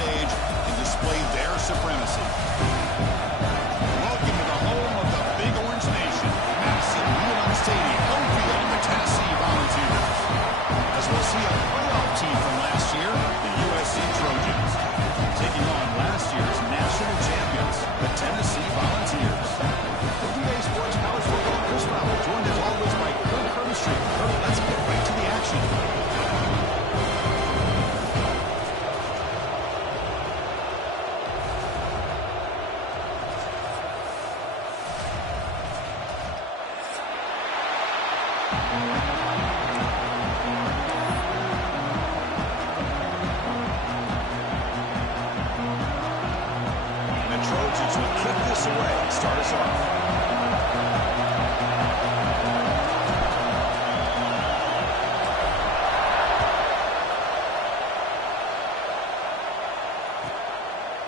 stage and display their supremacy. Welcome to the home of the Big Orange Nation, Madison UNM Stadium, home field of the Tennessee Volunteers. As we'll see a playoff team from last year, the USC Trojans, taking on last year's national champions, the Tennessee Volunteers. For today's Sports College Football, Chris Fowler, joined as always by Kirk Herbstreit. Kirk, let's get right to the action.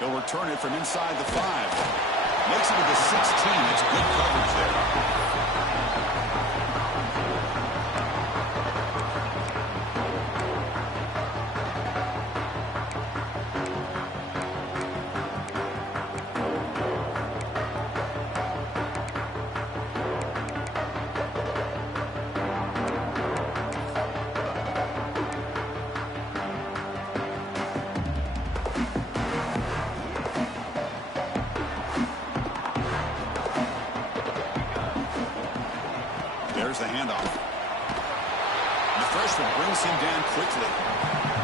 They'll return it from inside the 5. Makes it to the 16. It's good coverage there. There's the handoff. The freshman brings him down quickly.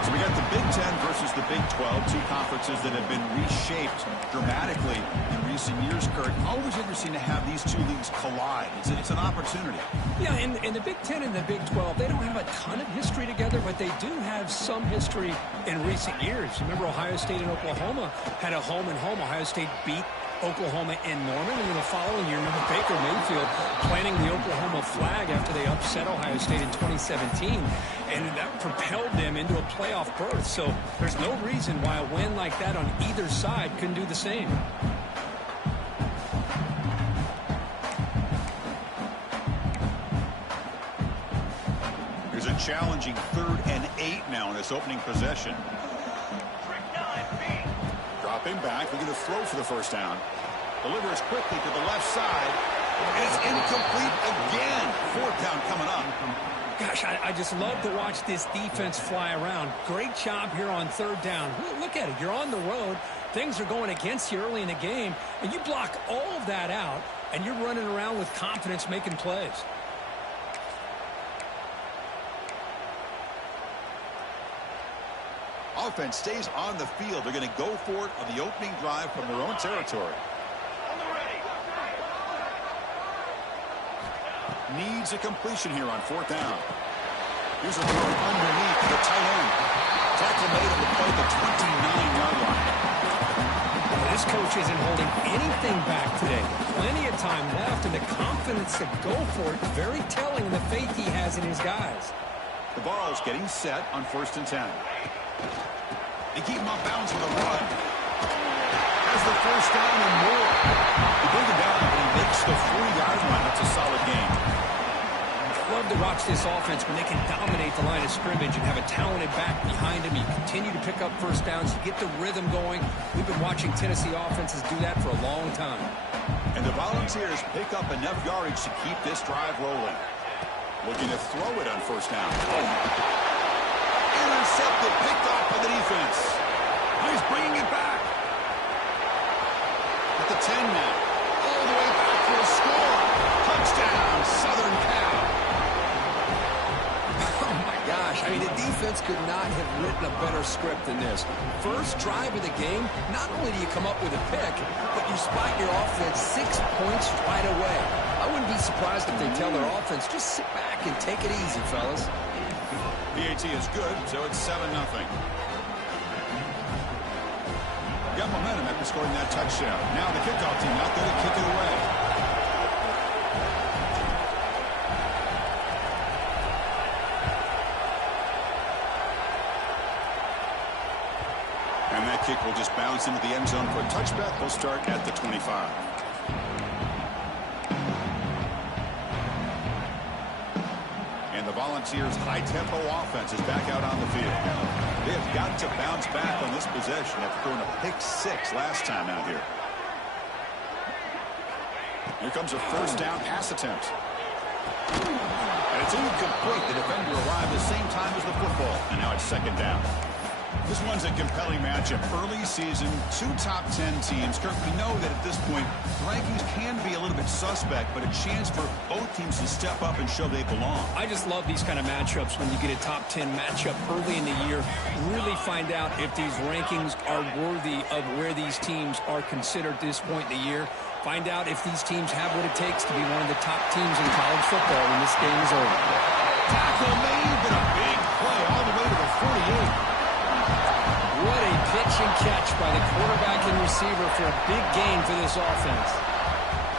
So we got the Big Ten versus the Big 12, two conferences that have been reshaped dramatically in recent years, Kurt. Always interesting to have these two leagues collide. It's an opportunity. Yeah, and the Big Ten and the Big 12, they don't have a ton of history together, but they do have some history in recent years. Remember, Ohio State and Oklahoma had a home-and-home. Ohio State beat Oklahoma in Norman, and in the following year, remember Baker Mayfield planting the Oklahoma flag after they upset Ohio State in 2017, and that propelled them into a playoff berth. So there's no reason why a win like that on either side couldn't do the same. Here's a challenging 3rd and 8 now in this opening possession. Dropping back, we're going to throw for the first down. Delivers quickly to the left side. And it's incomplete again. 4th down coming up. Gosh, I just love to watch this defense fly around. Great job here on 3rd down. Look at it. You're on the road. Things are going against you early in the game. And you block all of that out, and you're running around with confidence making plays. Offense stays on the field. They're going to go for it on the opening drive from their own territory. Needs a completion here on 4th down. Here's a throw underneath the tight end. Tackle made on the play at the 29-yard line. This coach isn't holding anything back today. Plenty of time left, and the confidence to go for it, very telling in the faith he has in his guys. The Vols getting set on 1st and 10. They keep him off bounds for the run. Has the first down and more. He brings it down, and he makes the 40-yard line. That's a solid game. I love to watch this offense when they can dominate the line of scrimmage and have a talented back behind him. You continue to pick up first downs. You get the rhythm going. We've been watching Tennessee offenses do that for a long time. And the Volunteers pick up enough yardage to keep this drive rolling. Looking to throw it on 1st down. Intercepted, picked off by the defense. He's bringing it back. At the 10 now. All the way back for a score. Touchdown, Southern Cal. Oh, my gosh. I mean, the defense could not have written a better script than this. First drive of the game, not only do you come up with a pick, but you spot your offense 6 points right away. I wouldn't be surprised if they tell their offense, just sit back and take it easy, fellas. PAT is good, so it's 7-0. Got momentum after scoring that touchdown. Now the kickoff team out there to kick it away. And that kick will just bounce into the end zone for a touchback. We'll start at the 25. And the Volunteers' high-tempo offense is back out on the field. They have got to bounce back on this possession after throwing a pick 6 last time out here. Here comes a first down pass attempt. And it's incomplete. The defender arrived the same time as the football. And now it's second down. This one's a compelling matchup. Early season, 2 top 10 teams. Kirk, we know that at this point, rankings can be a little bit suspect, but a chance for both teams to step up and show they belong. I just love these kind of matchups when you get a top 10 matchup early in the year. Really find out if these rankings are worthy of where these teams are considered at this point in the year. Find out if these teams have what it takes to be one of the top teams in college football when this game is over. Tackle made, and a big play all the way to the 48. What a pitch and catch by the quarterback and receiver for a big gain for this offense.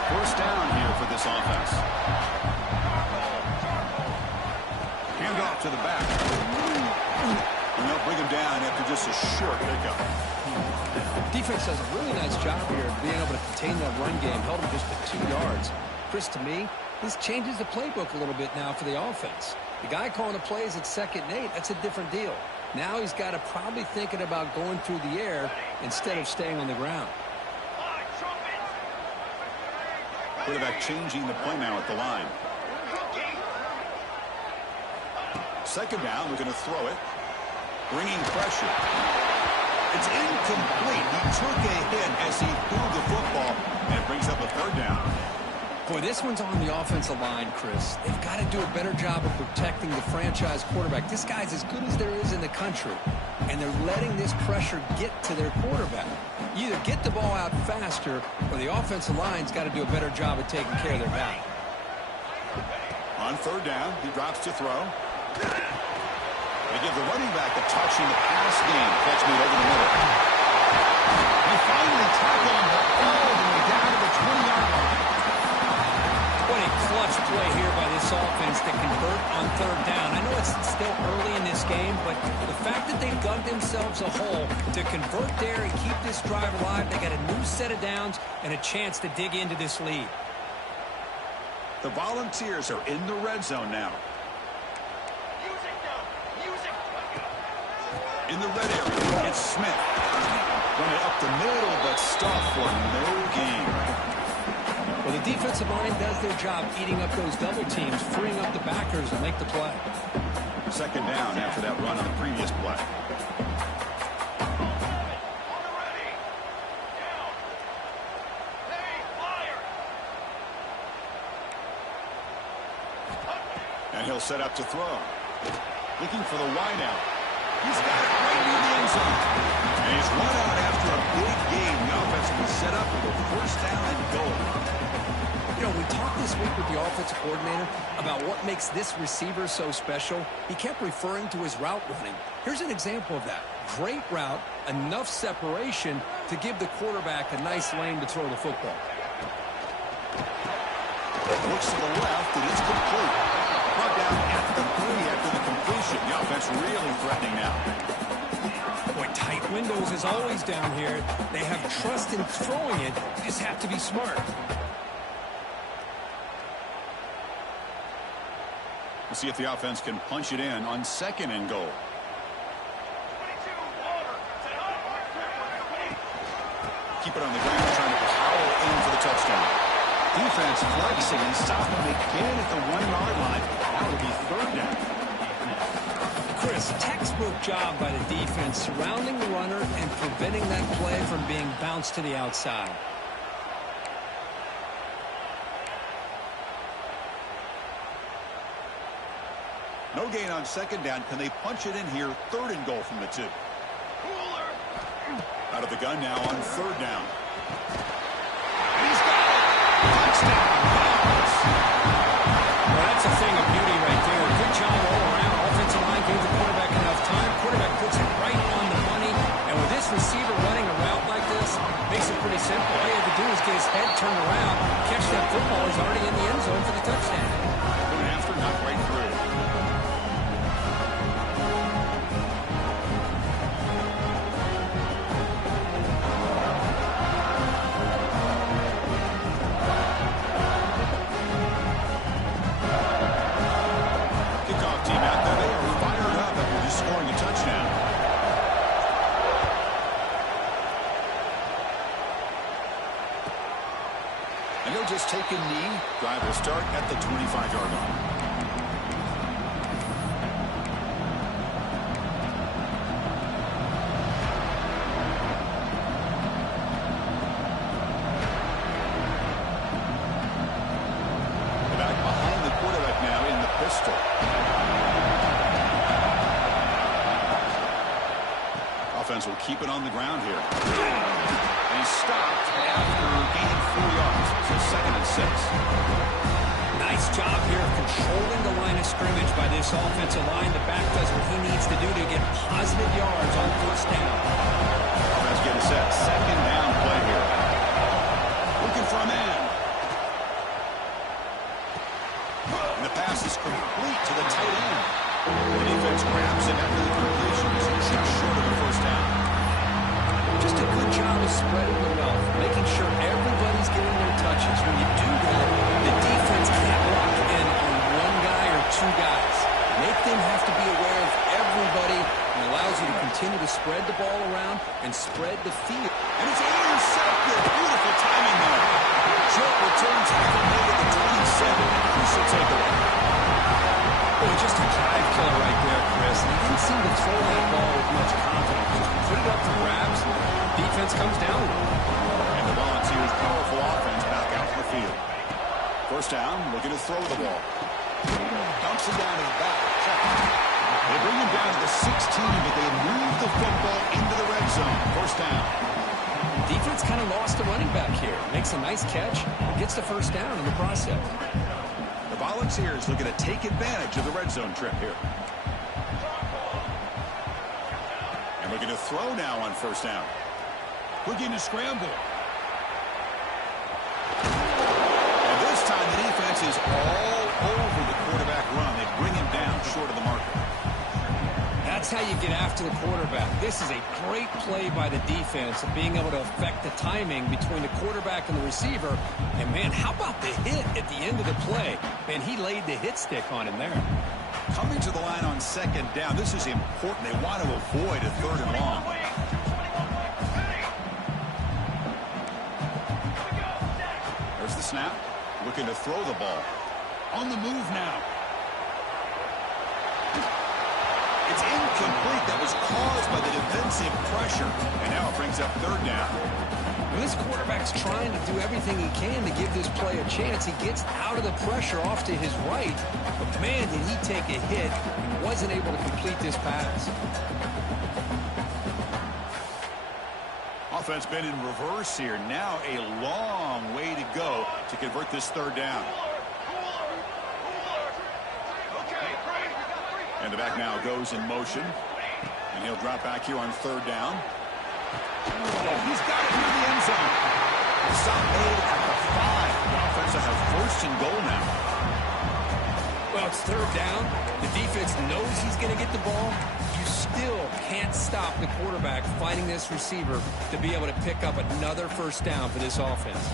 First down here for this offense. Hand off to the back. And they'll bring him down after just a short pickup. Defense does a really nice job here of being able to contain that run game. Held him just to 2 yards. Chris, to me, this changes the playbook a little bit now for the offense. The guy calling the plays at 2nd and 8, that's a different deal. Now he's got to probably thinking about going through the air instead of staying on the ground. Quarterback changing the play now at the line. Second down, we're going to throw it. Bringing pressure. It's incomplete. He took a hit as he threw the football, and it brings up a third down. Boy, this one's on the offensive line, Chris. They've got to do a better job of protecting the franchise quarterback. This guy's as good as there is in the country, and they're letting this pressure get to their quarterback. You either get the ball out faster, or the offensive line's got to do a better job of taking care of their back. On third down, he drops to throw. They give the running back a touch in the pass game. Catch me over the middle. They finally tackle him all the way down to the 20-yard line. What a clutch play here by this offense to convert on third down. I know it's still early in this game, but the fact that they've dug themselves a hole to convert there and keep this drive alive, they got a new set of downs and a chance to dig into this lead. The Volunteers are in the red zone now. In the red area, it's Smith. Run it up the middle, but stuff for no gain. Well, the defensive line does their job eating up those double teams, freeing up the backers to make the play. Second down after that run on the previous play. And he'll set up to throw. Looking for the wideout. He's got it right near the end zone. And he's run out after a big game. The offense will be set up with a first down and goal. You know, we talked this week with the offensive coordinator about what makes this receiver so special. He kept referring to his route running. Here's an example of that. Great route, enough separation to give the quarterback a nice lane to throw the football. Looks to the left, and it's complete. Brought down at the 3 after the completion. The offense really threatening now. Boy, tight windows as always down here. They have trust in throwing it. They just have to be smart. We'll see if the offense can punch it in on 2nd and goal. Keep it on the ground, trying to power in for the touchdown. Defense flexing and stopping again at the 1-yard line. That will be third down. Chris, textbook job by the defense surrounding the runner and preventing that play from being bounced to the outside. No gain on 2nd down. Can they punch it in here? 3rd and goal from the 2. Out of the gun now on 3rd down. And he's got it. Touchdown. Well, that's a thing of beauty right there. Good job all around. Offensive line gave the quarterback enough time. Quarterback puts it right on the money. And with this receiver running a route like this, makes it pretty simple. All you have to do is get his head turned around, catch that football. He's already in the end zone for the touchdown. Going after, not right through. Players take a knee. Drive will start at the 25-yard line. Offense will keep it on the ground here. And he's stopped after gaining 4 yards. So 2nd and 6. Nice job here of controlling the line of scrimmage by this offensive line. The back does what he needs to do to get positive yards on 1st down. Let's get a set. 2nd down play here. Looking for a man. And the pass is complete to the tight end. The defense grabs him after the completion. He's just short of the 1st down. Just a good job of spreading the wealth, making sure everybody's getting their touches. When you do that, the defense can't lock in on 1 guy or 2 guys. Make them have to be aware of everybody, and allows you to continue to spread the ball around and spread the field. And it's intercepted. Beautiful timing there. Short return tackle made at the 27. Crucial takeaway. Boy, just a drive killer right there, Chris. He didn't seem to throw that ball with much confidence. Just put it up for grabs. Defense comes down. And the Volunteers' powerful offense back out to the field. 1st down, looking to throw the ball. Dumps it down to the back. They bring him down to the 16, but they move the football into the red zone. 1st down. Defense kind of lost the running back here. Makes a nice catch and gets the 1st down in the process. The Volunteers looking to take advantage of the red zone trip here. And looking to throw now on 1st down. Looking to scramble. And this time the defense is all over the quarterback run. They bring him down short of the marker. That's how you get after the quarterback. This is a great play by the defense of being able to affect the timing between the quarterback and the receiver. And, man, how about the hit at the end of the play? Man, he laid the hit stick on him there. Coming to the line on 2nd down. This is important. They want to avoid a 3rd and long. There's the snap. Looking to throw the ball. On the move now. It's incomplete. That was caused by the defensive pressure. And now it brings up 3rd down. Well, this quarterback's trying to do everything he can to give this play a chance. He gets out of the pressure off to his right. But, man, did he take a hit and wasn't able to complete this pass. Offense been in reverse here. Now a long way to go to convert this 3rd down. And the back now goes in motion. And he'll drop back here on 3rd down. He's got it near the end zone. Stop made at the 5. The offense will have 1st and goal now. Well, it's 3rd down. The defense knows he's going to get the ball. You still can't stop the quarterback fighting this receiver to be able to pick up another 1st down for this offense.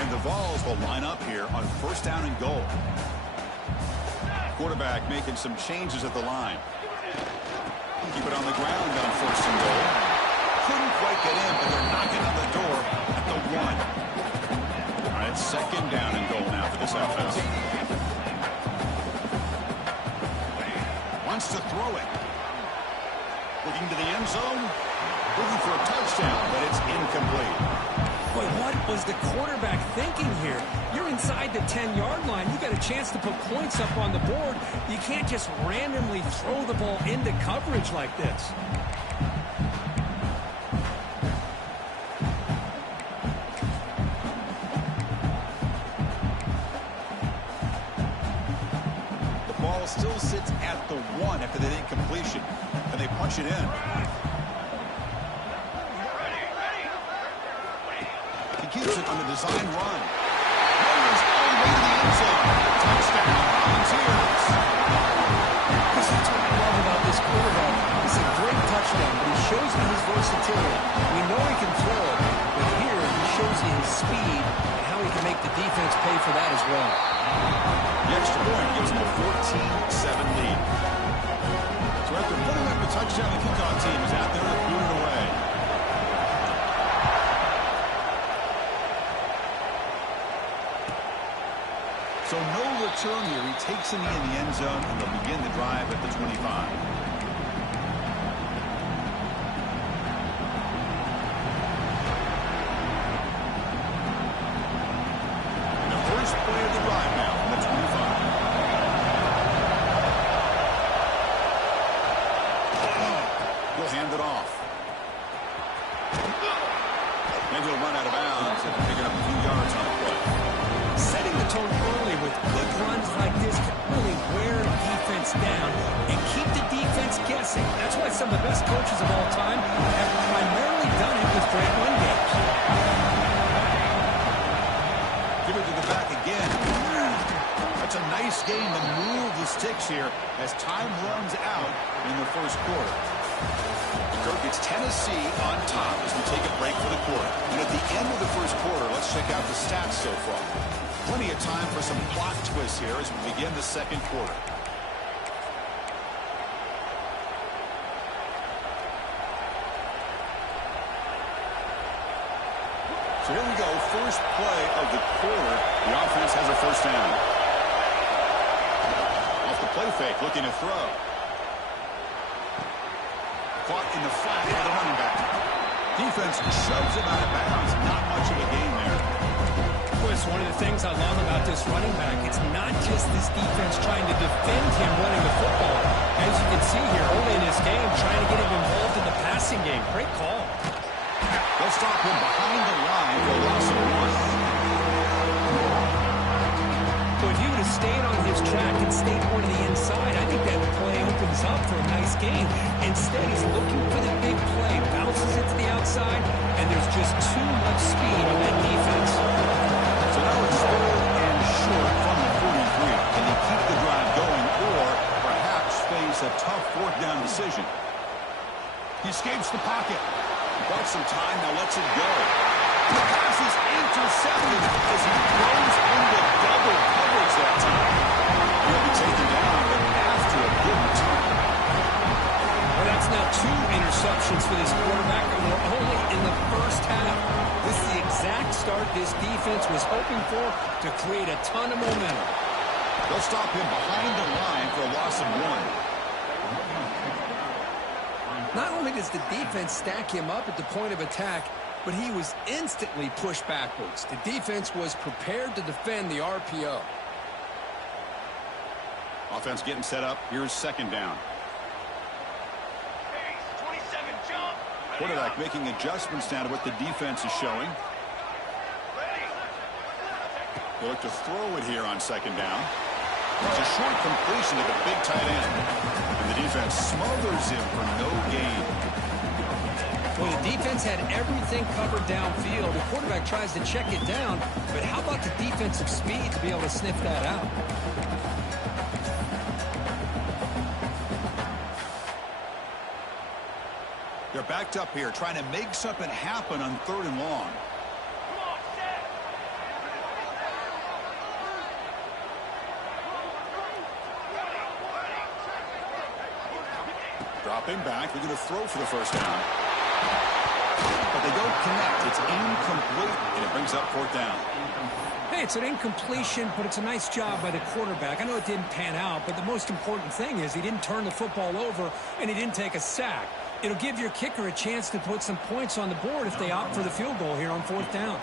And the Vols will line up here on 1st down and goal. Quarterback making some changes at the line. Keep it on the ground on 1st and goal. Couldn't quite get in, but they're knocking on the door at the 1. All right, it's 2nd down and goal now for this offense. Wants to throw it. Looking to the end zone. Looking for a touchdown, but it's incomplete. Boy, what was the quarterback thinking here? You're inside the 10-yard line. You got a chance to put points up on the board. You can't just randomly throw the ball into coverage like this. The ball still sits at the 1 after the incompletion, and they punch it in. Keeps it on the design run. Runners all the way to the end zone. Touchdown, Volunteers. This is what I love about this quarterback. It's a great touchdown, but he shows you his versatility. We know he can throw it, but here he shows you his speed and how he can make the defense pay for that as well. The extra point gives them a 14-7 lead. So after putting up the touchdown, the kickoff team is out there to boot it away. So no return here. He takes a knee in the end zone, and they'll begin the drive at the 25. Play of the drive now from the 25. He'll hand it off. And he'll run out of bounds and pick up a few yards on the play. Setting the tone early with good runs like this can really wear the defense down and keep the defense guessing. That's why some of the best coaches of all time have primarily done it with great run games. Give it to the back again. That's a nice game to move the sticks here as time runs out in the first quarter. Kirk, it's Tennessee on top as we take a break for the quarter. And at the end of the first quarter, let's check out the stats so far. Plenty of time for some plot twists here as we begin the second quarter. So here we go, first play of the quarter. The offense has a first down. Off the play fake, looking to throw. Caught in the flat by the running back. Defense shoves him out of bounds. Not much of a gain there. Boy, it's one of the things I love about this running back. It's not just this defense trying to defend him running the football. As you can see here, early in this game, trying to get him involved in the passing game. Great call. They'll stop him behind the line for a loss of 1. So if he would have stayed on his track and stayed more to the inside, I think that play opens up for a nice game. Instead, he's looking for the big play, bounces it to the outside, and there's just too much speed on that defense. So now it's 3rd and short from the 43. Can he keep the drive going or perhaps face a tough 4th down decision? He escapes the pocket. Got some time, now lets it go. The pass is intercepted as he throws into double coverage that time. He'll be taken down, but after a good return. Well, that's now 2 interceptions for this quarterback, and we're only in the first half. This is the exact start this defense was hoping for to create a ton of momentum. They'll stop him behind the line for a loss of 1. Not only does the defense stack him up at the point of attack, but he was instantly pushed backwards. The defense was prepared to defend the RPO. Offense getting set up. Here's 2nd down. Quarterback making adjustments down to what the defense is showing. They look to throw it here on 2nd down. It's a short completion to the big tight end. And the defense smothers him for no gain. Well, the defense had everything covered downfield. The quarterback tries to check it down, but how about the defensive speed to be able to sniff that out? They're backed up here, trying to make something happen on 3rd and long. Dropping back, they're going to throw for the first down. But they don't connect. It's incomplete, and it brings up 4th down. Hey, it's an incompletion, but it's a nice job by the quarterback. I know it didn't pan out, but the most important thing is he didn't turn the football over, and he didn't take a sack. It'll give your kicker a chance to put some points on the board if they opt for the field goal here on 4th down.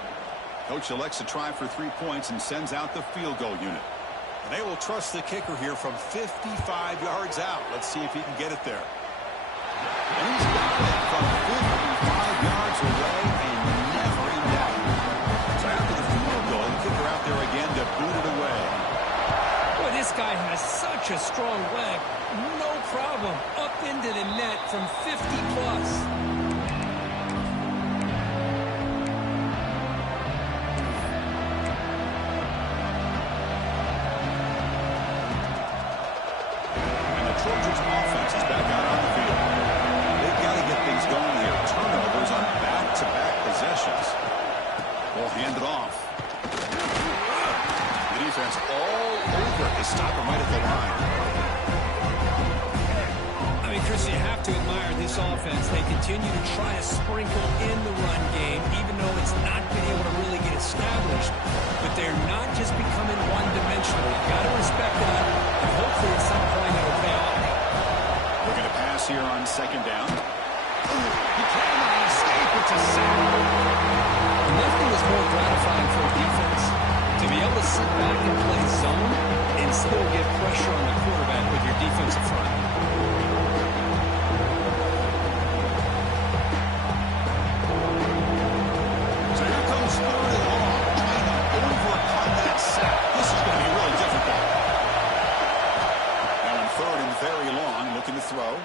Coach elects to try for 3 points and sends out the field goal unit. And they will trust the kicker here from 55 yards out. Let's see if he can get it there. And he's got it from 55 yards away and never in doubt. So after the field goal, the kicker out there again to boot it away. Boy, this guy has such a strong leg. No problem. Up into the net from 50+. Trojans offense is back out on the field. They've got to get things going here. Turnovers on back-to-back possessions. Ball handed off. The defense all over it. They stop him right at the line. I mean, Chris, you have to admire this offense. They continue to try to sprinkle in the run game, even though it's not been able to really get established. But they're not just becoming one-dimensional. gratifying for a defense to be able to sit back and play zone and still get pressure on the quarterback with your defensive front. So here comes third and long, trying to overcome that sack. This is going to be really difficult. Now in third and very long, looking to throw.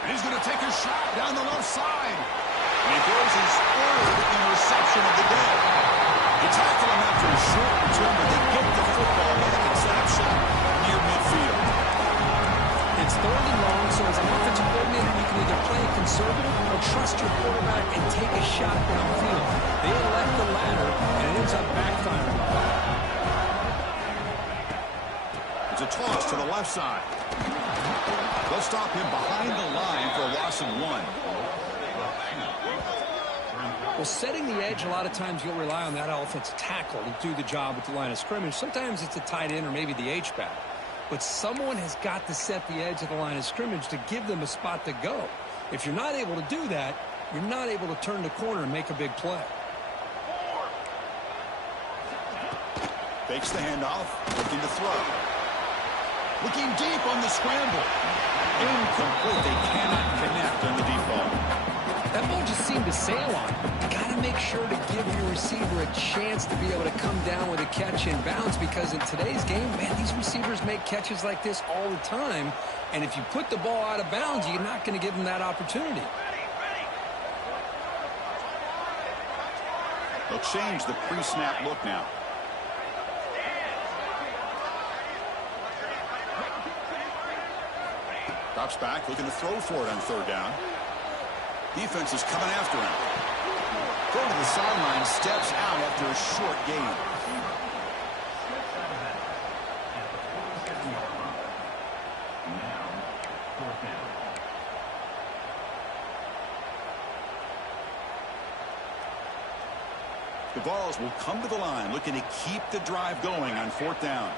And he's going to take a shot down the left side. And he throws his third interception of the day. They tackle him after a short return, but they get the football back and set up shop near midfield. It's third and long, so as an offensive coordinator, you can either play conservative or trust your quarterback and take a shot downfield. They elect the latter, and it ends up backfiring. It's a toss to the left side. They'll stop him behind the line for a loss of 1. Well, setting the edge, a lot of times you'll rely on that offensive tackle to do the job at the line of scrimmage. Sometimes it's a tight end or maybe the H-back. But someone has got to set the edge of the line of scrimmage to give them a spot to go. If you're not able to do that, you're not able to turn the corner and make a big play. Fakes the handoff, looking to throw. Looking deep on the scramble. Incomplete. They cannot connect on the deep ball. That ball just seemed to sail on. You got to make sure to give your receiver a chance to be able to come down with a catch in bounds, because in today's game, man, these receivers make catches like this all the time. And if you put the ball out of bounds, you're not going to give them that opportunity. They'll change the pre-snap look now. Drops back, looking to throw for it on third down. Defense is coming after him. Go to the sideline, steps out after a short gain. The Vols will come to the line, looking to keep the drive going on fourth down.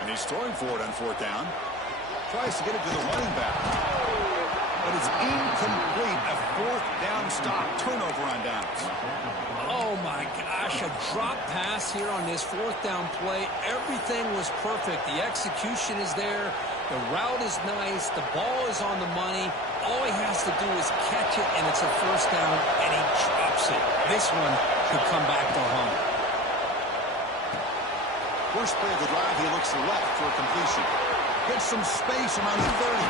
And he's throwing for it on fourth down. Tries to get it to the running back. But it's incomplete. A fourth down stop. Turnover on downs. Oh, my gosh. A drop pass here on this fourth down play. Everything was perfect. The execution is there. The route is nice. The ball is on the money. All he has to do is catch it, and it's a first down, and he drops it. This one could come back to haunt. First play of the drive, he looks left for a completion. Gets some space around the 30.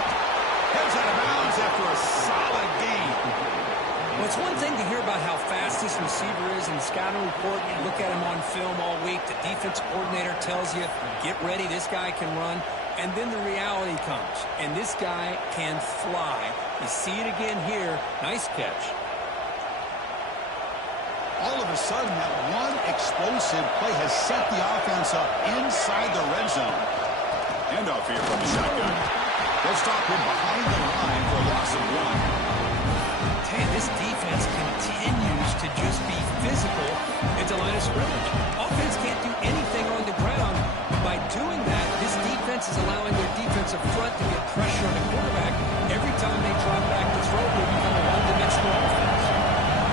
Heads out of bounds after a solid gain. Well, it's one thing to hear about how fast this receiver is in the scouting report. You look at him on film all week. The defense coordinator tells you, get ready, this guy can run. And then the reality comes, and this guy can fly. You see it again here. Nice catch. All of a sudden, that one explosive play has set the offense up inside the red zone. Handoff here from the shotgun. They'll stop him behind the line for a loss of 1. Man, this defense continues to just be physical at the line of scrimmage. Offense can't do anything on the ground. By doing that, this defense is allowing their defensive front to get pressure on the quarterback. Every time they drop back to throw, they become a one-dimensional offense.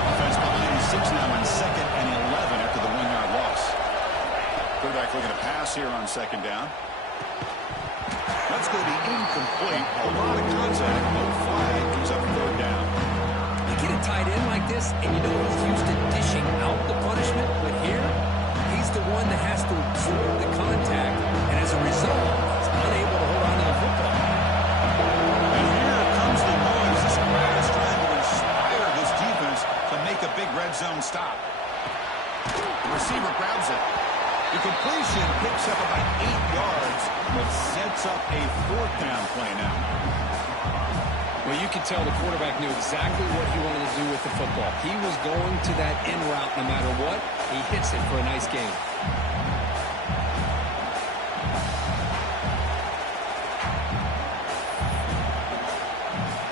Offense behind 6 now on 2nd and 11 after the 1-yard loss. Quarterback looking to pass here on 2nd down. That's going to be incomplete. A lot of contact. No flag. He's up 3rd down. You get a tight end like this, and you know he's used to dishing out the punishment, but here, he's the one that has to absorb the contact, and as a result, he's unable to hold on to the football. And here comes the noise. This crowd is trying to inspire this defense to make a big red zone stop. The receiver grabs it. The completion picks up about 8 yards, but sets up a 4th down play now. Well, you could tell the quarterback knew exactly what he wanted to do with the football. He was going to that end route no matter what. He hits it for a nice gain.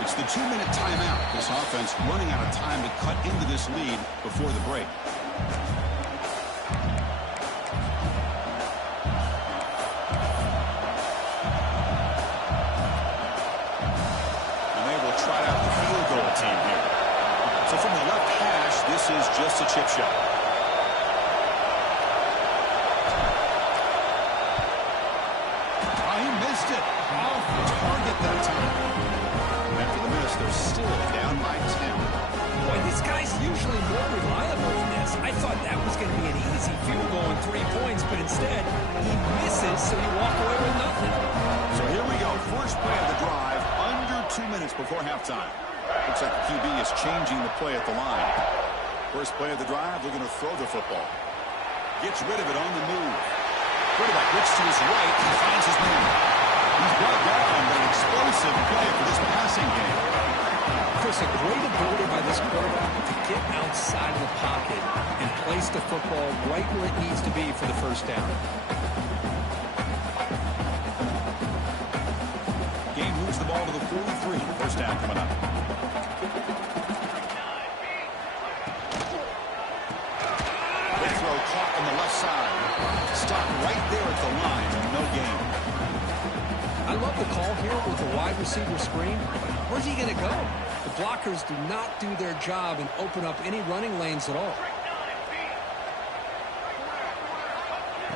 It's the 2-minute timeout. This offense running out of time to cut into this lead before the break. this is just a chip shot. He missed it. Off the target that time. After the miss, they're still down by 10. Boy, this guy's usually more reliable than this. I thought that was going to be an easy field goal and 3 points, but instead, he misses, so you walk away with nothing. So here we go. First play of the drive, under 2 minutes before halftime. Looks like the QB is changing the play at the line. First play of the drive, they're going to throw the football. Gets rid of it on the move. Quarterback looks to his right. He finds his man. He's brought down, but an explosive play for this passing game. Chris, a great ability by this quarterback to get outside of the pocket and place the football right where it needs to be for the first down. Game moves the ball to the 43. First down coming up. Quick throw caught on the left side. Stopped right there at the line. No gain. I love the call here with the wide receiver screen. Where's he going to go? The blockers do not do their job and open up any running lanes at all.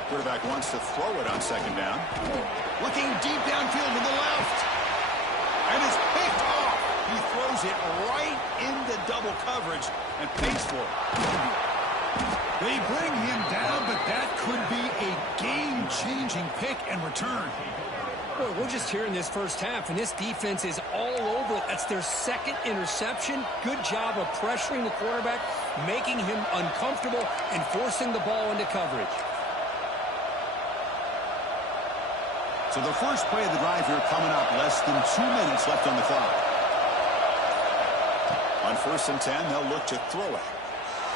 Quarterback wants to throw it on second down. Looking deep downfield to the left. And it's picked off. He throws it right into double coverage and pays for it. They bring him down, but that could be a game-changing pick and return. Boy, we're just here in this first half, and this defense is all over it. That's their second interception. Good job of pressuring the quarterback, making him uncomfortable, and forcing the ball into coverage. So the first play of the drive here coming up. Less than 2 minutes left on the clock. On 1st and 10, they'll look to throw it.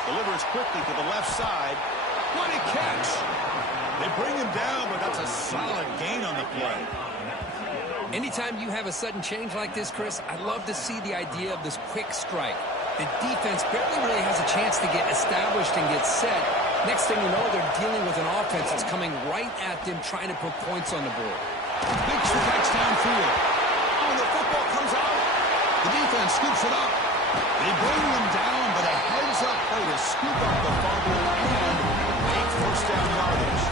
Delivers quickly to the left side. What a catch! They bring him down, but that's a solid gain on the play. Anytime you have a sudden change like this, Chris, I love to see the idea of this quick strike. The defense barely really has a chance to get established and get set. Next thing you know, they're dealing with an offense that's coming right at them, trying to put points on the board. Big catch downfield. Oh, the football comes out. The defense scoops it up. They bring him down, but a heads-up play to scoop up the fumble and make first down yardage.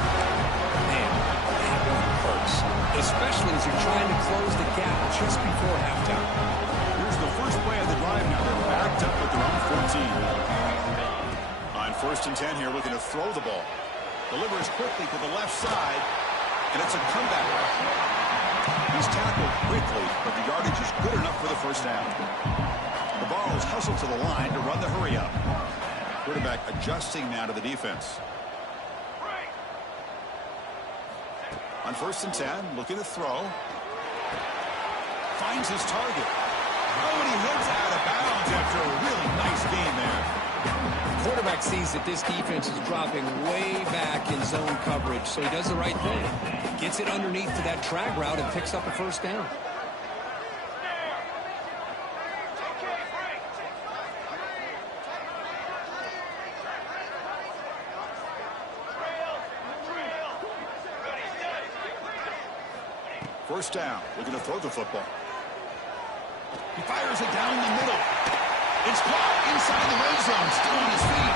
Man, that one hurts, especially as you're trying to close the gap just before halftime. Here's the first play of the drive now. They're backed up at their own 14. On 1st and 10 here, looking to throw the ball. Delivers quickly to the left side, and it's a comeback. He's tackled quickly, but the yardage is good enough for the first down. The ball is hustled to the line to run the hurry up. Quarterback adjusting now to the defense. On 1st and 10, looking to throw. Finds his target. Oh, and he heads out of bounds after a really nice gain there. The quarterback sees that this defense is dropping way back in zone coverage, so he does the right thing. Gets it underneath to that drag route and picks up a first down. First down, looking to throw the football. He fires it down the middle. It's caught inside the red zone, still on his feet.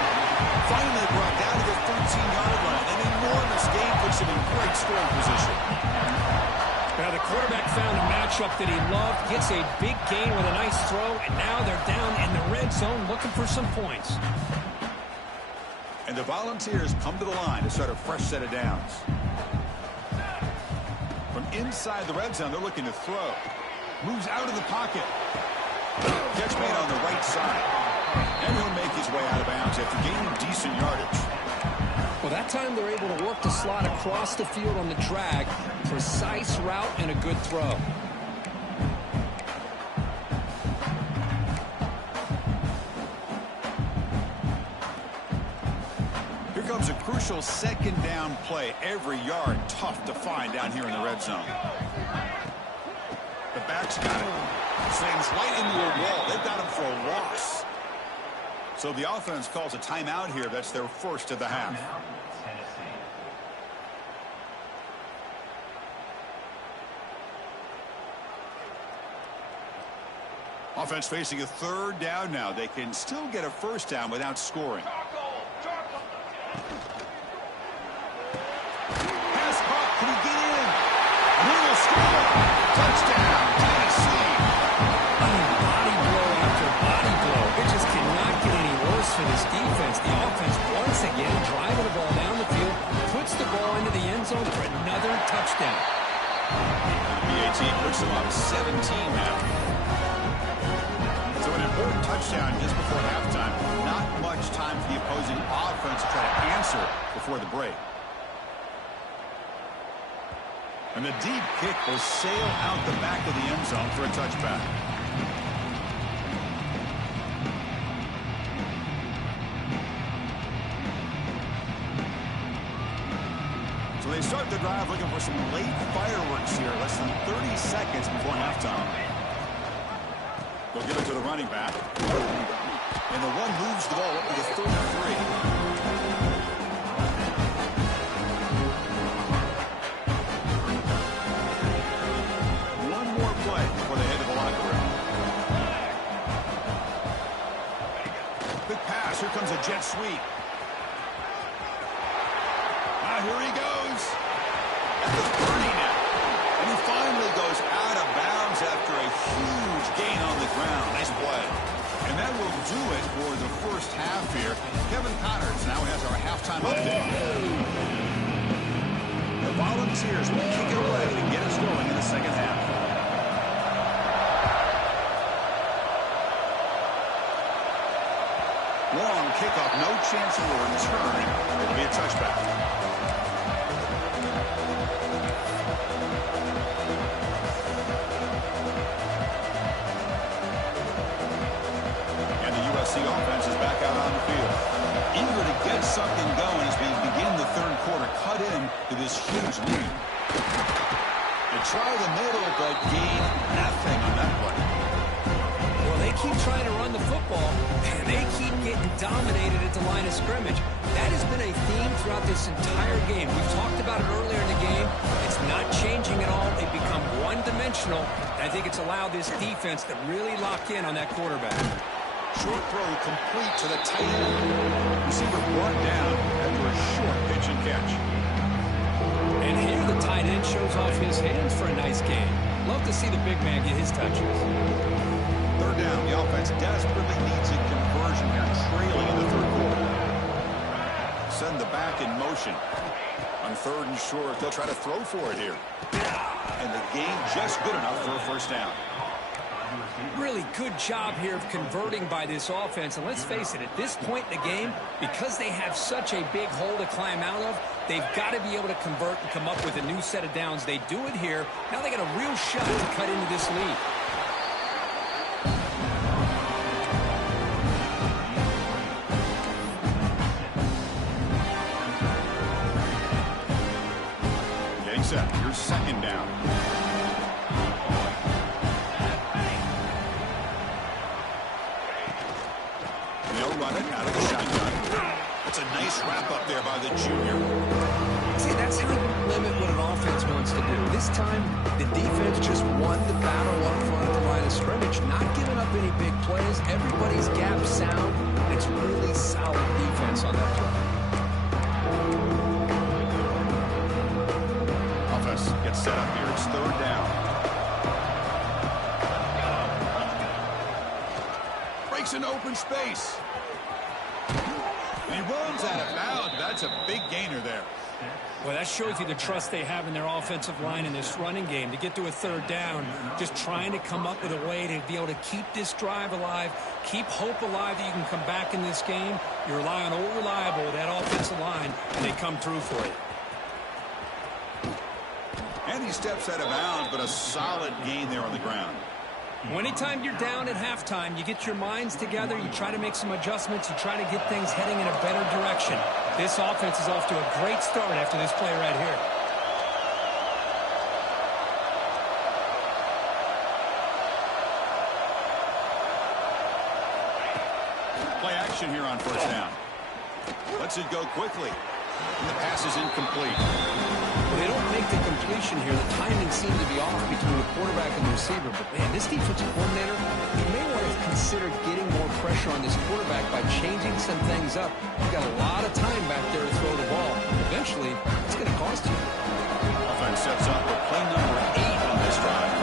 Finally brought down to the 13-yard line. An enormous gain puts him in great scoring position. Now the quarterback found a matchup that he loved, gets a big gain with a nice throw, and now they're down in the red zone looking for some points. And the Volunteers come to the line to start a fresh set of downs. From inside the red zone, they're looking to throw. Moves out of the pocket. Catch made on the right side. And he'll make his way out of bounds after gaining decent yardage. Well, that time they're able to work the slot across the field on the drag. Precise route and a good throw. Here comes a crucial second down play. Every yard tough to find down here in the red zone. The back's got it. Slams right into a wall. They've got him for a loss. So the offense calls a timeout here. That's their first of the half. Offense facing a third down now. They can still get a first down without scoring. Pass caught. Can he get in? And he will score. Touchdown, Tennessee. Body blow after body blow. It just cannot get any worse for this defense. The offense once again driving the ball down the field, puts the ball into the end zone for another touchdown. BAT puts them up 17 now. So an important touchdown just before halftime. Not much time for the opposing offense to try to answer before the break. And the deep kick will sail out the back of the end zone for a touchback. So they start the drive looking for some late fireworks here. Less than 30 seconds before halftime. They'll give it to the running back. And the one moves the ball up to the 33. Here comes a jet sweep. Here he goes. That was Purdy now. And he finally goes out of bounds after a huge gain on the ground. Nice play. And that will do it for the first half here. Kevin Connors now has our halftime update. The Volunteers will kick it away and get us going in the second half. Long kickoff, no chance of a return. It'll be a touchback. And the USC offense is back out on the field. Eager to get something going as we begin the third quarter. Cut in to this huge lead. They try the middle, but gain nothing on that play. Well, they keep trying to run the football, and they keep getting dominated at the line of scrimmage. That has been a theme throughout this entire game. We've talked about it earlier in the game. It's not changing at all. They've become one-dimensional. I think it's allowed this defense to really lock in on that quarterback. Short throw complete to the tight end. Receiver brought down after a short pitch and catch. And here the tight end shows off his hands for a nice game. Love to see the big man get his touches. Third down, the offense desperately needs a conversion here, trailing in the third quarter. Send the back in motion. On third and short, they'll try to throw for it here. And the gain just good enough for a first down. Really good job here of converting by this offense. And let's face it, at this point in the game, because they have such a big hole to climb out of, they've got to be able to convert and come up with a new set of downs. They do it here. Now they got a real shot to cut into this lead. Set. Here's second down. They'll run it out of the shotgun. That's a nice wrap up there by the junior. See, that's how you limit what an offense wants to do. This time, the defense just won the battle up front at the line of scrimmage, not giving up any big plays. Everybody's gap sound. It's really solid defense on that play. Gets set up here. It's third down. Breaks into open space. And he runs out of bounds. That's a big gainer there. Well, that shows you the trust they have in their offensive line in this running game. To get to a third down, just trying to come up with a way to be able to keep this drive alive, keep hope alive that you can come back in this game. You rely on Old Reliable, that offensive line, and they come through for you. And he steps out of bounds, but a solid gain there on the ground. Anytime you're down at halftime, you get your minds together, you try to make some adjustments, you try to get things heading in a better direction. This offense is off to a great start after this play right here. Play action here on first down. Lets it go quickly. And the pass is incomplete. They don't make the completion here. The timing seemed to be off between the quarterback and the receiver. But, man, this defensive coordinator, he may want to consider getting more pressure on this quarterback by changing some things up. You've got a lot of time back there to throw the ball. Eventually, it's going to cost you. Offense sets up with play number 8 on this drive.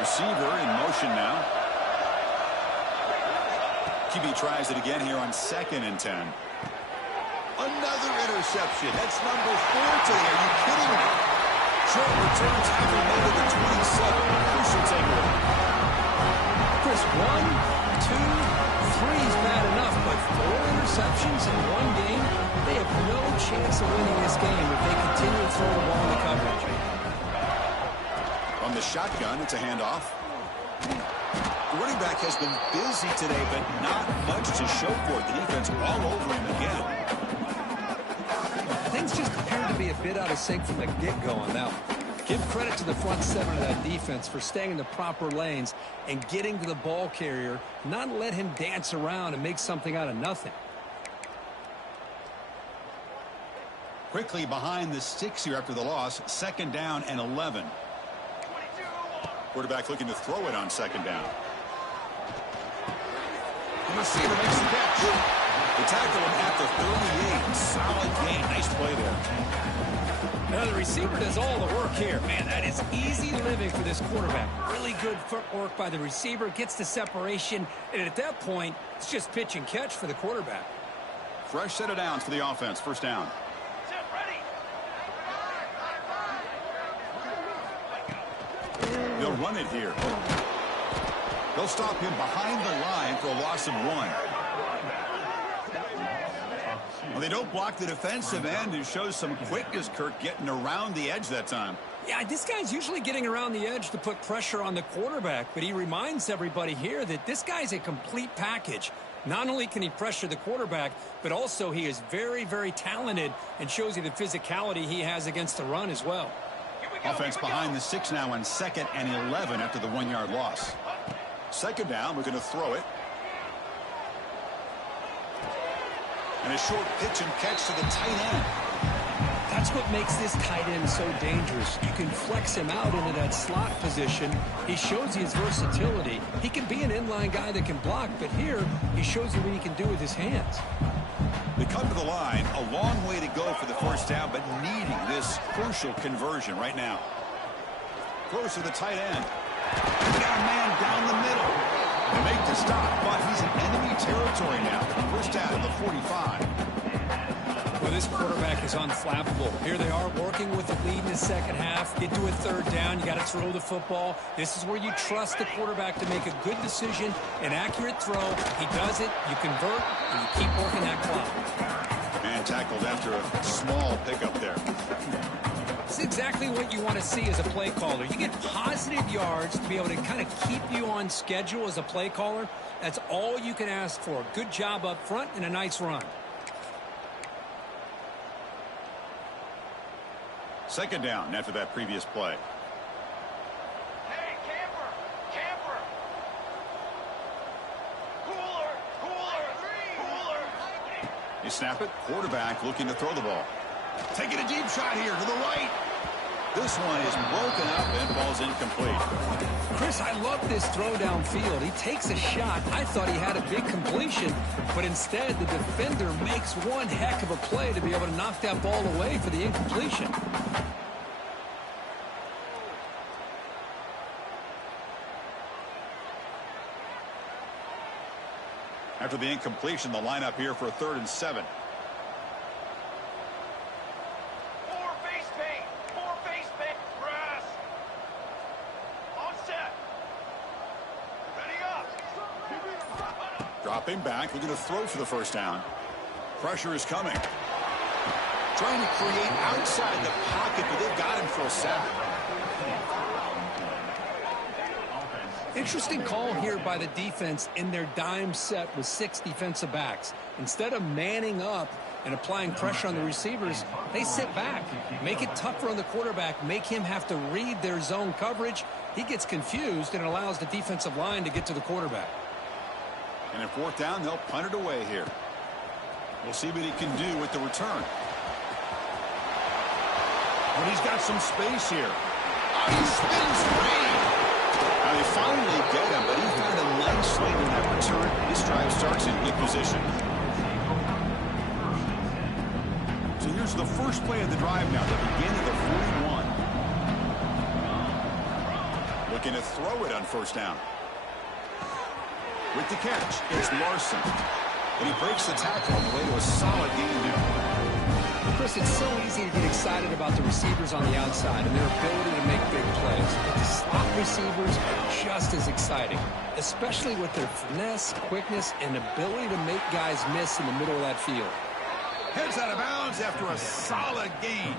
Receiver in motion now. QB tries it again here on 2nd and 10. Another interception. That's number 4 today. Are you kidding me? Short return tackle made at the 27. Crucial takeaway. Chris, 1, 2, 3 is bad enough, but 4 interceptions in one game, they have no chance of winning this game if they continue to throw the ball in the coverage. On the shotgun, it's a handoff. The running back has been busy today, but not much to show for it. The defense all over him again. Things just appear to be a bit out of sync from the get-go on that one. Give credit to the front 7 of that defense for staying in the proper lanes and getting to the ball carrier, not let him dance around and make something out of nothing. Quickly behind the sticks here after the loss. 2nd down and 11. Quarterback looking to throw it on 2nd down. The receiver makes the catch. They tackle him at the 38. Solid gain. Nice play there. Now the receiver does all the work here. Man, that is easy living for this quarterback. Really good footwork by the receiver. Gets the separation. And at that point, it's just pitch and catch for the quarterback. Fresh set of downs for the offense. 1st down. They'll run it here. They'll stop him behind the line for a loss of 1. Well, they don't block the defensive end, who shows some quickness, Kirk, getting around the edge that time. Yeah, this guy's usually getting around the edge to put pressure on the quarterback, but he reminds everybody here that this guy's a complete package. Not only can he pressure the quarterback, but also he is very, very talented and shows you the physicality he has against the run as well. Offense behind the 6 now on 2nd and 11 after the 1-yard loss. 2nd down, we're going to throw it. And a short pitch and catch to the tight end. That's what makes this tight end so dangerous. You can flex him out into that slot position. He shows you his versatility. He can be an inline guy that can block, but here he shows you what he can do with his hands. They come to the line, a long way to go for the 1st down, but needing this crucial conversion right now. Throws to the tight end. They got a man down the middle. They make the stop, but he's in enemy territory now. 1st down at the 45. Well, this quarterback is unflappable. Here they are working with the lead in the 2nd half. Get to a 3rd down. You got to throw the football. This is where you trust the quarterback to make a good decision, an accurate throw. He does it. You convert, and you keep working that clock. Man tackled after a small pickup there. This is exactly what you want to see as a play caller. You get positive yards to be able to kind of keep you on schedule as a play caller. That's all you can ask for. Good job up front and a nice run. 2nd down after that previous play. Hey, camper! Camper! Cooler! They snap it. Quarterback looking to throw the ball. Taking a deep shot here to the right. This one is broken up and falls incomplete. Chris, I love this throw downfield. He takes a shot. I thought he had a big completion, but instead the defender makes one heck of a play to be able to knock that ball away for the incompletion. After the incompletion, the lineup here for a 3rd and 7. More face paint! Grass! On set! Ready up! Dropping back, looking to throw for the 1st down. Pressure is coming. Trying to create outside the pocket, but they've got him for a sack. Interesting call here by the defense in their dime set with 6 defensive backs. Instead of manning up and applying pressure on the receivers, they sit back, make it tougher on the quarterback, make him have to read their zone coverage. He gets confused and it allows the defensive line to get to the quarterback. And in fourth down, they'll punt it away here. We'll see what he can do with the return. But he's got some space here. Oh, he spins free. Now they finally get him, but he found a nice lane in that return. This drive starts in good position. So here's the first play of the drive now, the beginning of the 41. Looking to throw it on first down. With the catch, it's Larson. And he breaks the tackle on the way to a solid gain here. Chris, it's so easy to get excited about the receivers on the outside and their ability to make big plays. But the slot receivers are just as exciting, especially with their finesse, quickness, and ability to make guys miss in the middle of that field. Heads out of bounds after a solid gain.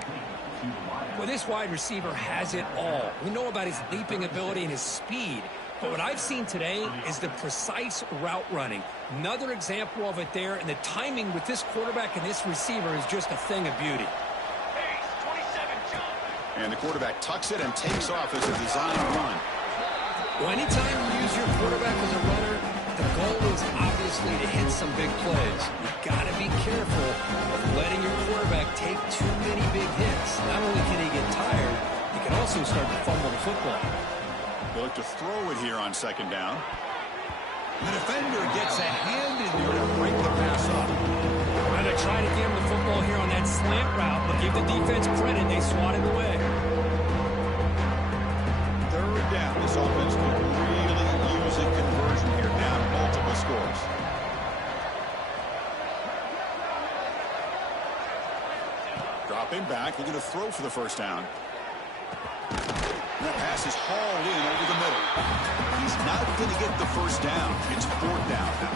Well, this wide receiver has it all. We know about his leaping ability and his speed. But what I've seen today is the precise route running. Another example of it there, and the timing with this quarterback and this receiver is just a thing of beauty. Pace, 27, jump. And the quarterback tucks it and takes off as a design run. Well, anytime you use your quarterback as a runner, the goal is obviously to hit some big plays. You've got to be careful of letting your quarterback take too many big hits. Not only can he get tired, he can also start to fumble the football. They look to throw it here on second down. The defender gets a hand in there to break the pass up. Well, they try to give him the football here on that slant route, but give the defense credit, they swatted away. Third down. This offense could really use a conversion here, down multiple scores. Dropping back, looking to throw for the first down. That pass is hauled in over the middle. He's not going to get the first down. It's fourth down now.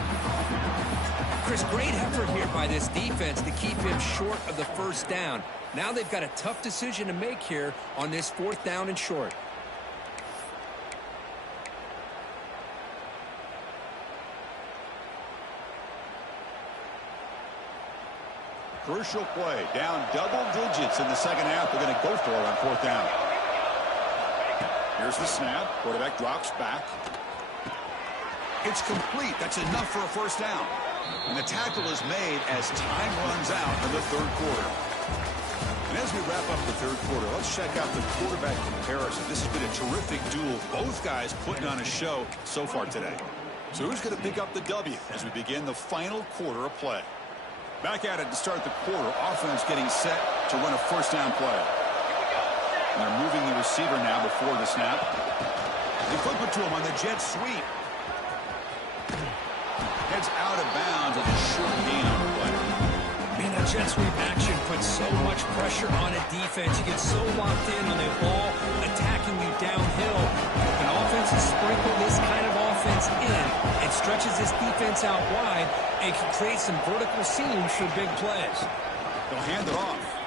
Chris, great effort here by this defense to keep him short of the first down. Now they've got a tough decision to make here on this fourth down and short. Crucial play. Down double digits in the second half. They're going to go for it on fourth down. Here's the snap. Quarterback drops back. It's complete. That's enough for a first down. And the tackle is made as time runs out in the third quarter. And as we wrap up the third quarter, let's check out the quarterback comparison. This has been a terrific duel. Both guys putting on a show so far today. So who's going to pick up the W as we begin the final quarter of play? Back at it to start the quarter. Offense getting set to run a first down play. And they're moving the receiver now before the snap. They flip it to him on the jet sweep. Heads out of bounds at a short gain on the play. Man, that jet sweep action puts so much pressure on a defense. You get so locked in on the ball attacking you downhill. When offenses sprinkle this kind of offense in, it stretches this defense out wide and can create some vertical seams for big plays. They'll hand it off.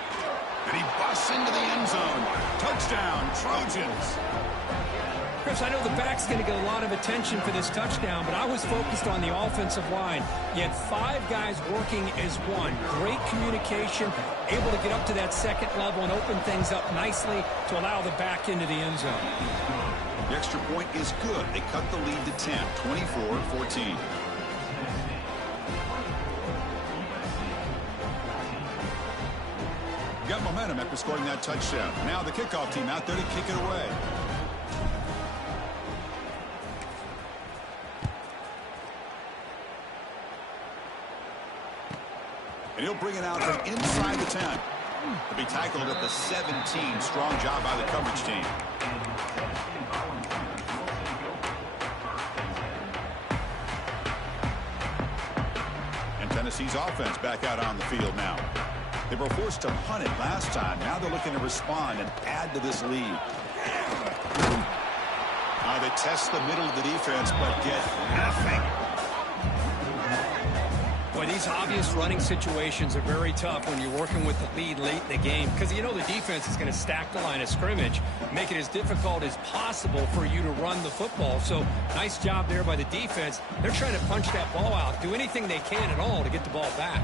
And he busts into the end zone. Touchdown, Trojans. Chris, I know the back's going to get a lot of attention for this touchdown, but I was focused on the offensive line. You had 5 guys working as one. Great communication, able to get up to that second level and open things up nicely to allow the back into the end zone. The extra point is good. They cut the lead to 10, 24-14. Got momentum after scoring that touchdown. Now the kickoff team out there to kick it away. And he'll bring it out from inside the 10. He'll be tackled at the 17. Strong job by the coverage team. And Tennessee's offense back out on the field now. They were forced to punt it last time. Now they're looking to respond and add to this lead. They test the middle of the defense, but get nothing. Boy, these obvious running situations are very tough when you're working with the lead late in the game because you know the defense is going to stack the line of scrimmage, make it as difficult as possible for you to run the football. So nice job there by the defense. They're trying to punch that ball out, do anything they can at all to get the ball back.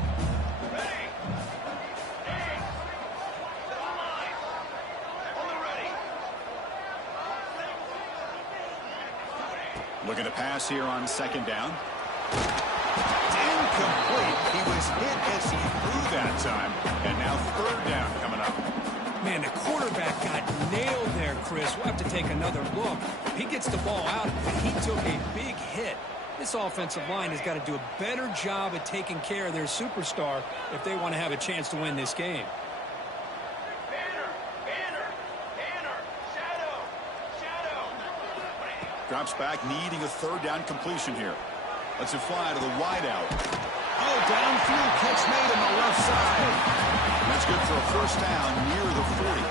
Looking to pass here on second down. He was hit as he threw that time. And now third down coming up. Man, the quarterback got nailed there, Chris. We'll have to take another look. He gets the ball out, but he took a big hit. This offensive line has got to do a better job of taking care of their superstar if they want to have a chance to win this game. Drops back, needing a third down completion here. Lets it fly to the wideout. Oh, downfield catch made on the left side. That's good for a first down near the 40.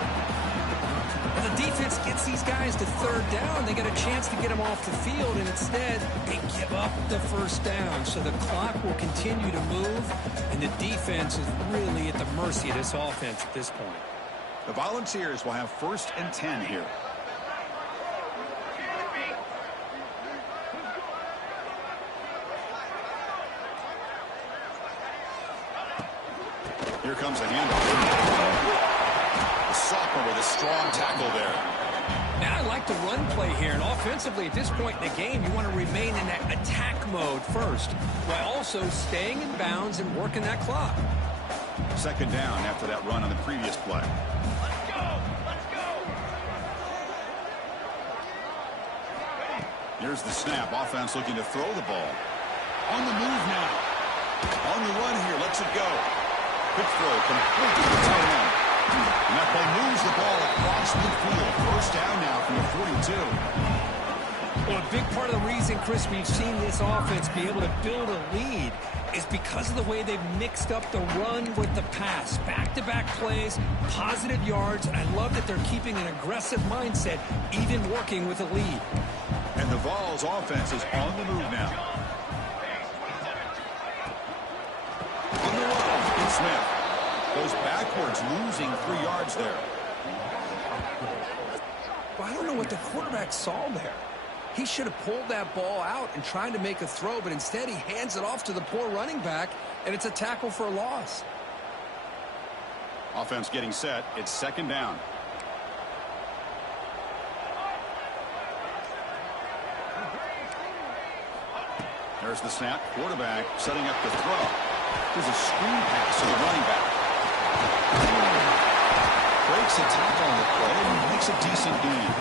When the defense gets these guys to third down, they get a chance to get them off the field, and instead they give up the first down. So the clock will continue to move, and the defense is really at the mercy of this offense at this point. The Volunteers will have 1st and 10 here. Here comes a handoff. The sophomore with a strong tackle there. Now I like the run play here, and offensively at this point in the game, you want to remain in that attack mode first, while also staying in bounds and working that clock. 2nd down after that run on the previous play. Let's go! Let's go! Here's the snap. Offense looking to throw the ball. On the move now. On the run here. Lets it go. Quick throw complete to the tight end. And that play moves the ball across midfield. First down now from the 42. Well, a big part of the reason, Chris, we've seen this offense be able to build a lead is because of the way they've mixed up the run with the pass. Back-to-back plays, positive yards. I love that they're keeping an aggressive mindset, even working with a lead. And the Vols offense is on the move now. On the run, Smith goes backwards, losing 3 yards there. Well, I don't know what the quarterback saw there. He should have pulled that ball out and tried to make a throw, but instead he hands it off to the poor running back, and it's a tackle for a loss. Offense getting set. It's 2nd down. There's the snap. Quarterback setting up the throw. There's a screen pass to the running back. Breaks a tackle on the play and makes a decent gain.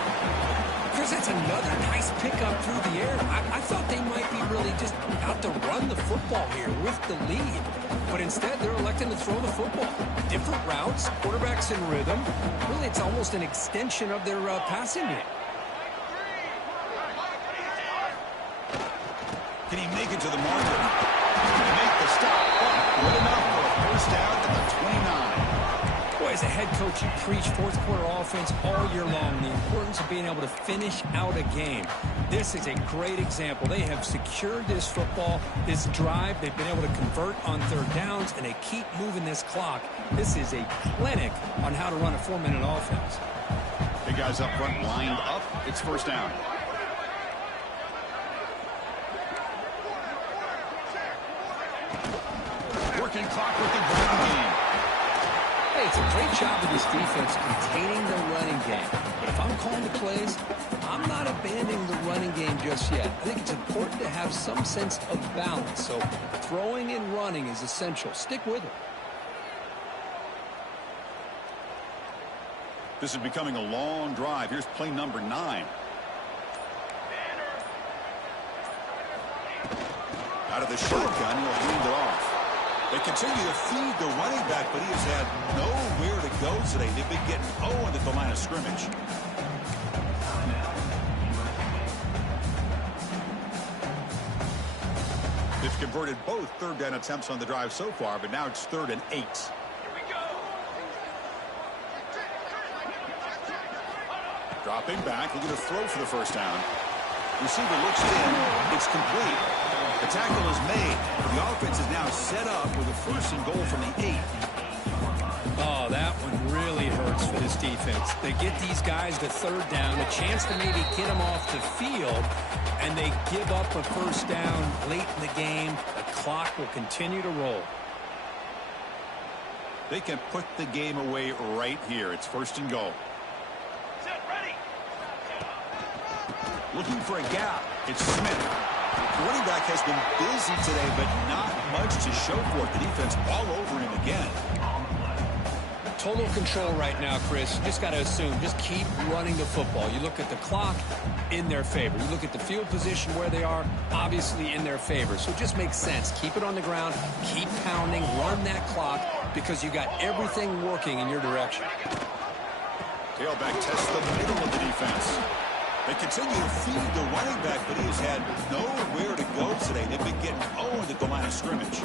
Chris, that's another nice pickup through the air. I thought they might be really just out to run the football here with the lead. But instead, they're electing to throw the football. Different routes, quarterbacks in rhythm. Really, it's almost an extension of their passing game. Can he make it to the marker? Make the stop. Good enough for a first down at the 29. Boy, as a head coach, you preach fourth quarter offense all year long. The importance of being able to finish out a game. This is a great example. They have secured this football, this drive. They've been able to convert on third downs, and they keep moving this clock. This is a clinic on how to run a 4-minute offense. Big guys up front lined up. It's first down. Working clock with the running game. Hey, it's a great job of this defense containing the running game. But if I'm calling the plays, I'm not abandoning the running game just yet. I think it's important to have some sense of balance. So throwing and running is essential. Stick with it. This is becoming a long drive. Here's play number 9. Out of the shotgun, he'll hand it off. They continue to feed the running back, but he has had nowhere to go today. They've been getting Owen at the line of scrimmage. They've converted both third down attempts on the drive so far, but now it's 3rd and 8. Dropping back, looking to throw for the first down. Receiver looks in. It's complete. The tackle is made. The offense is now set up with a 1st and goal from the 8. Oh, that one really hurts for this defense. They get these guys to third down, a chance to maybe get them off the field, and they give up a first down late in the game. The clock will continue to roll. They can put the game away right here. It's 1st and goal. Set, ready. Looking for a gap. It's Smith. The running back has been busy today, but not much to show for it. The defense all over him again. Total control right now, Chris. You just got to assume. Just keep running the football. You look at the clock, in their favor. You look at the field position where they are, obviously in their favor. So it just makes sense. Keep it on the ground. Keep pounding. Run that clock because you got everything working in your direction. Tailback tests the middle of the defense. They continue to feed the running back, but he has had nowhere to go today. They've been getting owned at the line of scrimmage.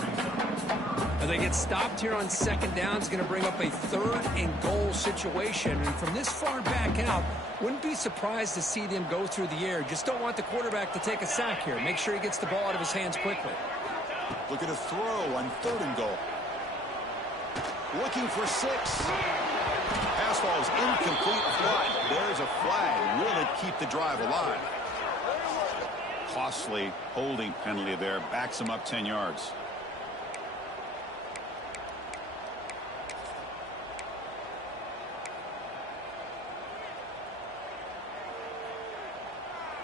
As they get stopped here on second down, it's going to bring up a 3rd and goal situation. And from this far back out, wouldn't be surprised to see them go through the air. Just don't want the quarterback to take a sack here. Make sure he gets the ball out of his hands quickly. Look at a throw on 3rd and goal. Looking for 6. Pass ball is incomplete. There's a flag. Will it keep the drive alive? Costly holding penalty there. Backs him up 10 yards.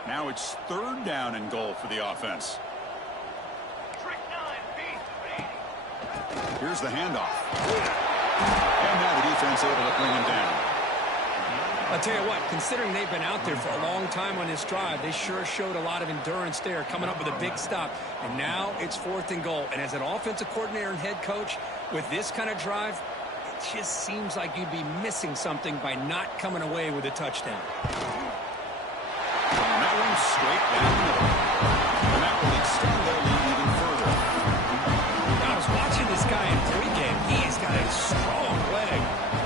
Now it's 3rd down and goal for the offense. Here's the handoff. And now the defense able to bring him down. I'll tell you what, considering they've been out there for a long time on this drive, they sure showed a lot of endurance there, coming up with a big stop. And now it's 4th and goal. And as an offensive coordinator and head coach, with this kind of drive, it just seems like you'd be missing something by not coming away with a touchdown. And that one straight down the middle. And that will extend their lead even further. I was watching this guy in pregame. He's got a strong leg.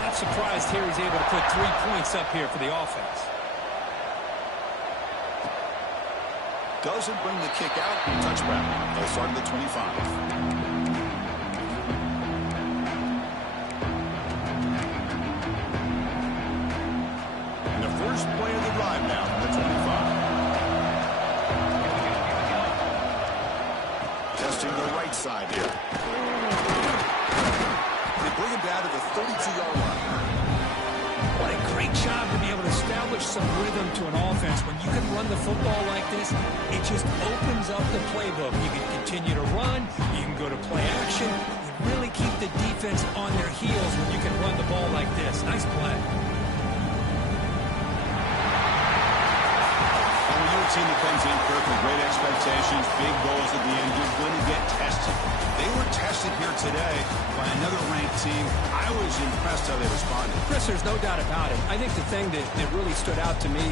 Not surprised here he's able to put 3 points up here for the offense. Doesn't bring the kick out. Touchback. They'll start at the 25. First play of the drive now from the 25. Testing the right side here. They bring him down to the 32-yard line. What a great job to be able to establish some rhythm to an offense. When you can run the football like this, it just opens up the playbook. You can continue to run. You can go to play action. You really keep the defense on their heels when you can run the ball like this. Nice play. Team that comes in, Kirk, with great expectations, big goals at the end. You're going to get tested. They were tested here today by another ranked team. I was impressed how they responded. Chris, there's no doubt about it. I think the thing that really stood out to me